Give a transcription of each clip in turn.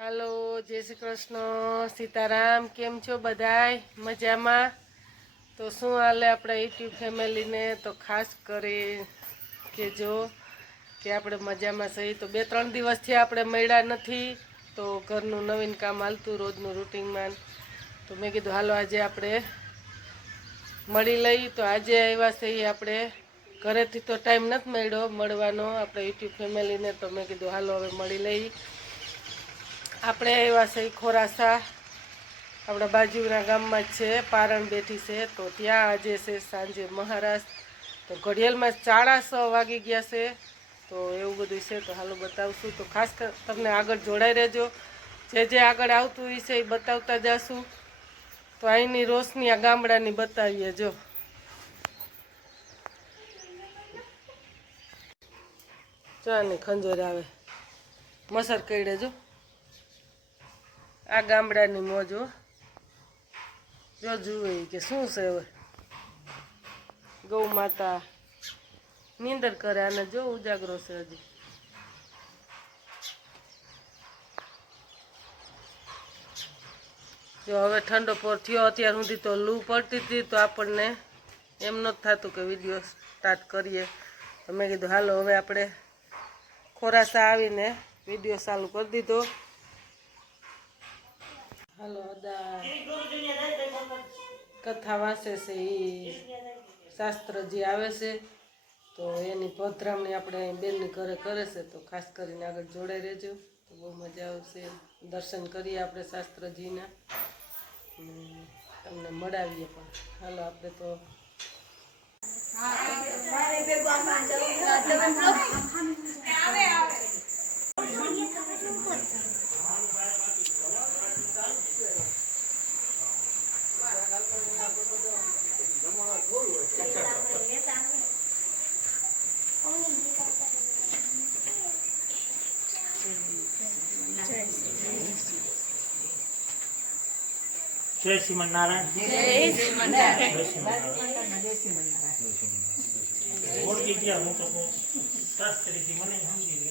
હાલો, જય શ્રી કૃષ્ણ. સીતારામ, કેમ છો બધાય? મજામાં? તો શું હાલે આપણે યુટ્યુબ ફેમિલીને? તો ખાસ કરી કે જો કે આપણે મજામાં સહી. તો બે, ત્રણ દિવસથી આપણે મળ્યા નથી. તો ઘરનું નવીન કામ હાલતું, રોજનું રૂટિનમાં. તો મેં કીધું, હાલો, આજે આપણે મળી લઈ. તો આજે આવ્યા છે આપણે. ઘરેથી તો ટાઈમ નથી મળ્યો, મળવાનો આપણે યુટ્યુબ ફેમિલીને. તો મેં કીધું, હાલો, હવે મળી લઈ. આપણે આવ્યા છે ખોરાસા. આપણા બાજુના ગામમાં જ છે, પારણ બેઠી છે. તો ત્યાં આજે છે સાંજે મહારાજ. તો ઘડિયાળમાં સાડા છ વાગી ગયા છે. તો એવું બધું છે. તો હાલો બતાવશું. તો ખાસ કર તમને આગળ જોડાઈ રહેજો. જે જે આગળ આવતું છે એ બતાવતા જશું. તો અહીંની રોશની આ ગામડાની બતાવીએ જો. ચાની ખંજોર આવે. મસર કરી જો. આ ગામડાની મોજો જો જુએ કે શું છે હવે? ગૌ માતા નીંદર કરે અને જો ઉજાગરો છે હજી. જો હવે ઠંડો પોર થયો, અત્યાર સુધી તો લૂ પડતી હતી, તો આપણને એમ નથી થતું કે વીડિયો સ્ટાર્ટ કરીએ. તો મેં કીધું, હાલો, હવે આપણે ખોરાસા આવીને વીડિયો ચાલુ કરી દીધો. હાલો અદા કથા વાંચે છે એ શાસ્ત્રજી આવે છે તો એની પધરામણી આપણે અહીં બેનની ઘરે કરે છે તો ખાસ કરીને આગળ જોડાઈ રહેજો. તો બહુ મજા આવશે. દર્શન કરીએ આપણે શાસ્ત્રજીના. તમને મળાવીએ પણ. હાલો આપણે તો જય શ્રીમન નારાયણ. ઓળખી ગયા હું તો શાસ્ત્રીથી મને સમજી લે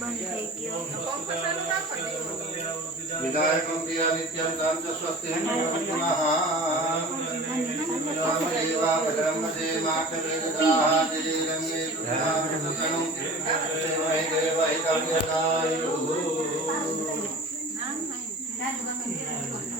બંધ થઈ ગયો. વિધાયકમ પિયા નિત્યમ તામ ચ સ્વસ્તિમ નમઃ નામ. એવા ભદ્રમ જે માક વેદા જે રમે ભ્રામ સુતનું સેવાય દેવાય કામ્યતાયુ નામ નામ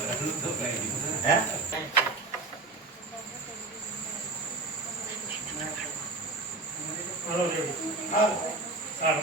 ને હાલો રેડી. સારું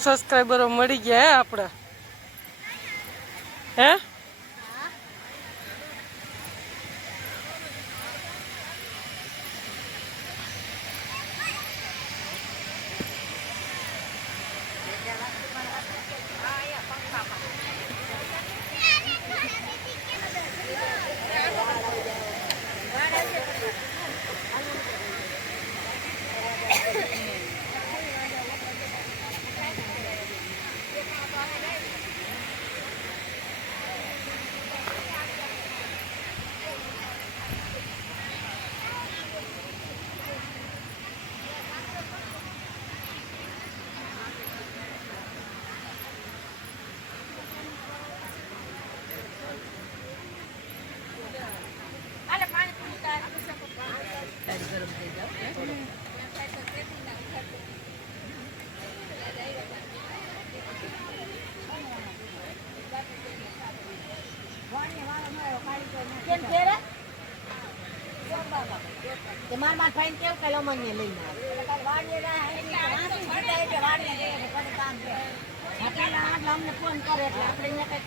સબસ્ક્રાઈબરો મળી ગયા હે આપણા? હે? માર ફાઈન કેવું કહેલો મને લઈને અમને ફોન કરે એટલે આપણે અહીંયા કંઈક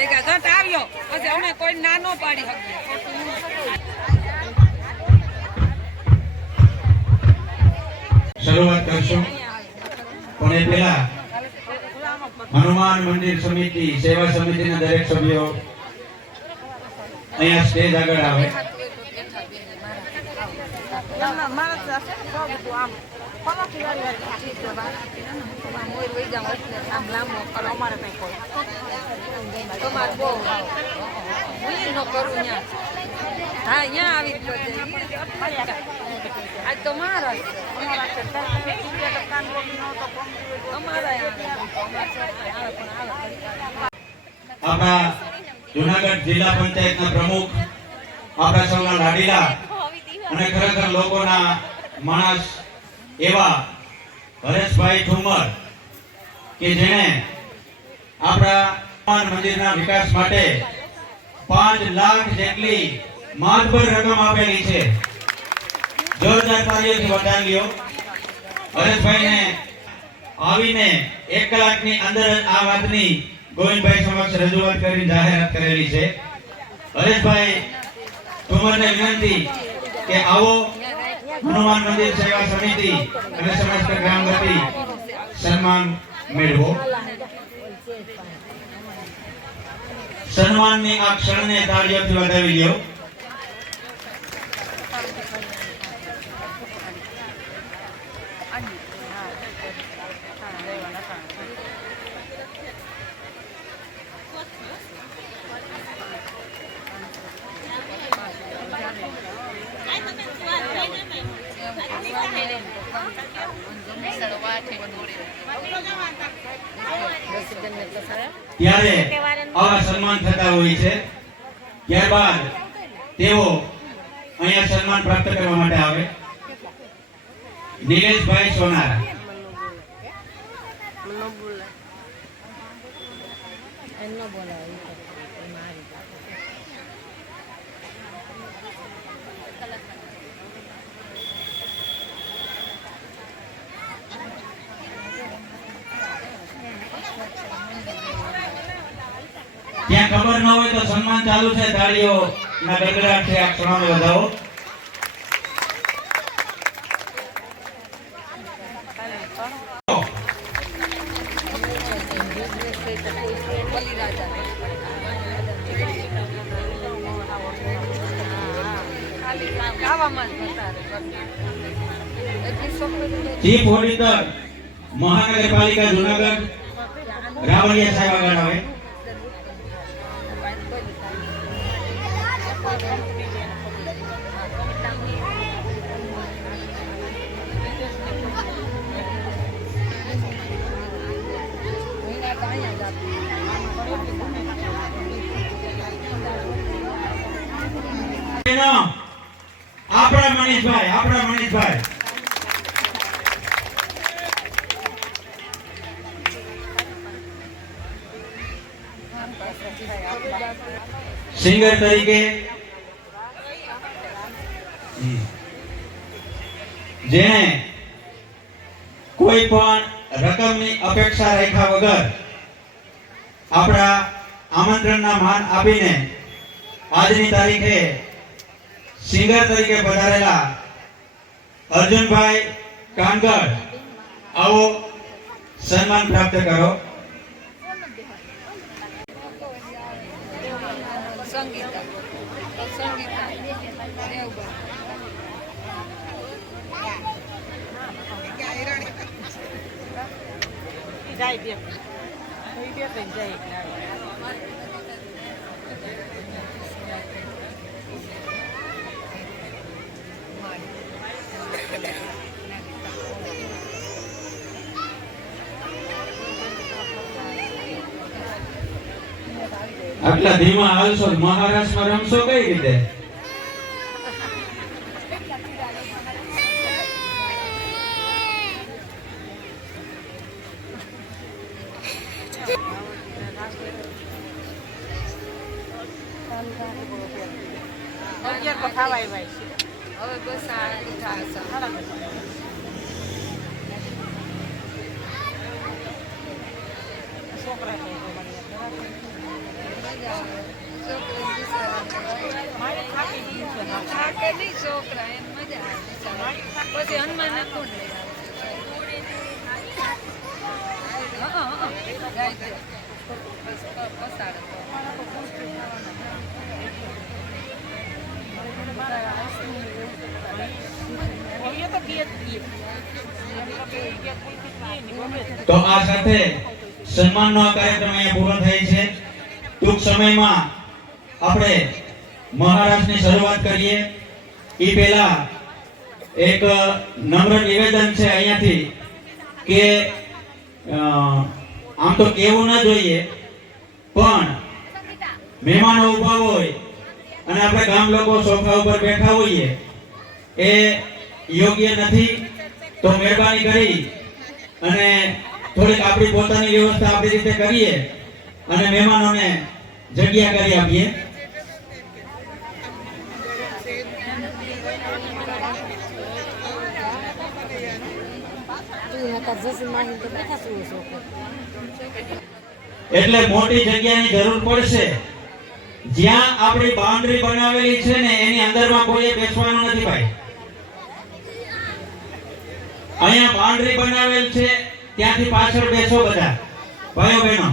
આવ્યો. પછી અમે કોઈ નાનો પાડી શકીએ. શરૂઆત કરશું. પણ એ પહેલા હનુમાન મંદિર સમિતિ સેવા સમિતિના દરેક સભ્યો અહીંયા સ્ટેજ આગળ આવે. તમારે બહુ હું ન કરું ત્યાં હા અહીંયા આવી જોઈએ આજ આપણા જુનાગઢ જિલ્લા પંચાયતના પ્રમુખ, આપણા સૌના લાડીલા અને ખરેખર લોકોના માણસ એવા હરેશભાઈ ઠુમર કે જેણે આપણા હનુમાન મંદિરના વિકાસ માટે પાંચ લાખ જેટલી માનભર રકમ આપેલી છે. જોરદાર તાળીઓથી વધાવી લ્યો. હરેશભાઈને આવીને એક કલાકની અંદર આ વાતની ગોવિંદભાઈ સમક્ષ રજૂઆત કરી જાહેરાત કરેલી છે. હરેશભાઈ તુમરને વિનંતી કે આવો હનુમાન મંદિર સેવા સમિતિ અને સમસ્ત ગ્રામ સન્માન મેળવો. સન્માનની આ ક્ષણને તાળીઓથી વધાવી લ્યો ત્યારે આવા સન્માન થતા હોય છે. ત્યારબાદ તેઓ અહીંયા સન્માન પ્રાપ્ત કરવા માટે આવે. નિલેશભાઈ સોનારા. એમનો બોલાય ત્યાં ખબર ન હોય તો સન્માન ચાલુ છે, તાળીઓ ના ગડગડાટથી આ ક્ષણોને વધાવો. ચીફ ઓડિટર, મહાનગરપાલિકા જુનાગઢ, રાવળિયા સાહેબ આગળ આવે. આપણા મનીષભાઈ આપણા મનીષભાઈ સિંગર તરીકે. જેણે કોઈ પણ રકમની અપેક્ષા રાખ્યા વગર આપણા આમંત્રણના માન આપીને આજની તારીખે સિંગર તરીકે પધારેલા અર્જુનભાઈ કાનગડ આવો સન્માન પ્રાપ્ત કરો. જાય જાય આટલા ધીમા હાલશો મહારાષ્ટ્રમાં રમશો કઈ રીતે હવે બસ આ. છોકરા પછી હનુમાનને કોણ લઈ આવે છે? હં, હં, હં. જાય છે. બસ પ- પસાડે તો. હવે તો પીએ જ પીએ. એમ તો કે એક એક પૂરતી પીએ ને. તો આ સાથે સન્માનનો આ કાર્યક્રમ અહીંયા પૂર્ણ થાય છે ટૂંક સમયમાં આપણે મહારાષ્ટ્રની શરૂઆત કરીએ. એ પહેલા એક નમ્ર નિવેદન છે અહીંયાથી કે આમ તો કેવું ના જોઈએ, પણ મહેમાનો ઊભા હોય અને આપણે ગામ લોકો સોફા ઉપર બેઠા હોઈએ, એ યોગ્ય નથી. તો મહેરબાની કરી અને થોડીક આપણી પોતાની વ્યવસ્થા આપણી રીતે કરીએ. અને મહેમાનોને જગ્યા કરી આપીએ. એટલે મોટી જગ્યાની જરૂર પડશે. જ્યાં આપણી બાઉન્ડ્રી બનાવેલી છે ને, એની અંદરમાં કોઈએ બેસવાનું નથી ભાઈ. અહીંયા બાઉન્ડ્રી બનાવેલ છે, ત્યાંથી પાછળ બેસો બધા. ભાઈઓ, બહેનો.